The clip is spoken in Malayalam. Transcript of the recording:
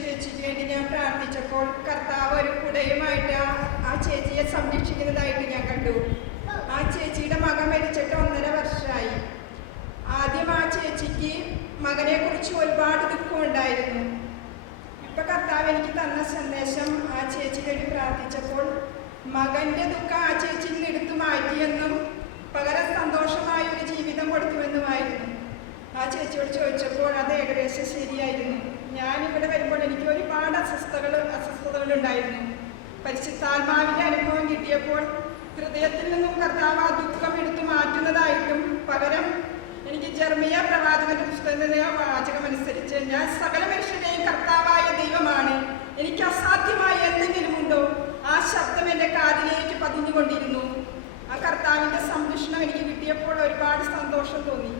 ചേച്ചിക്ക് വേണ്ടി ഞാൻ പ്രാർത്ഥിച്ചപ്പോൾ കർത്താവ് ഒരു കുടയുമായിട്ട് ആ ചേച്ചിയെ സംരക്ഷിക്കുന്നതായിട്ട് ഞാൻ കണ്ടു. ആ ചേച്ചിയുടെ മകൻ മരിച്ചിട്ട് 1.5 വർഷമായി. ആദ്യം ആ ചേച്ചിക്ക് മകനെ കുറിച്ച് ഒരുപാട് ദുഃഖമുണ്ടായിരുന്നു. ഇപ്പൊ കർത്താവ് എനിക്ക് തന്ന സന്ദേശം, ആ ചേച്ചിക്ക് വേണ്ടി പ്രാർത്ഥിച്ചപ്പോൾ മകന്റെ ദുഃഖം ആ ചേച്ചിയിൽ നിന്ന് എടുത്തു മാറ്റിയെന്നും പകരം സന്തോഷമായ ഒരു ജീവിതം കൊടുത്തുവെന്നുമായിരുന്നു. ആ ചേച്ചിയോട് ചോദിച്ചപ്പോൾ അത് ഏകദേശം ശരിയായിരുന്നു. ഞാനിവിടെ വരുമ്പോൾ എനിക്ക് ഒരുപാട് അസ്വസ്ഥതകൾ ഉണ്ടായിരുന്നു. പരിശുദ്ധാത്മാവിന്റെ അനുഭവം കിട്ടിയപ്പോൾ ഹൃദയത്തിൽ നിന്നും കർത്താവ് ആ ദുഃഖം എടുത്തു മാറ്റുന്നതായിട്ടും പകരം എനിക്ക് ജെറമിയ പ്രവാചകന്റെ പുസ്തകത്തിലെ വാചകമനുസരിച്ച് ഞാൻ സകല മനുഷ്യരുടെയും കർത്താവായ ദൈവമാണ്, എനിക്ക് അസാധ്യമായ എന്തെങ്കിലും ഉണ്ടോ, ആ ശബ്ദം എൻ്റെ കാതിലേക്ക് പതിഞ്ഞുകൊണ്ടിരുന്നു. ആ കർത്താവിന്റെ സംരക്ഷണം എനിക്ക് കിട്ടിയപ്പോൾ ഒരുപാട് സന്തോഷം തോന്നി.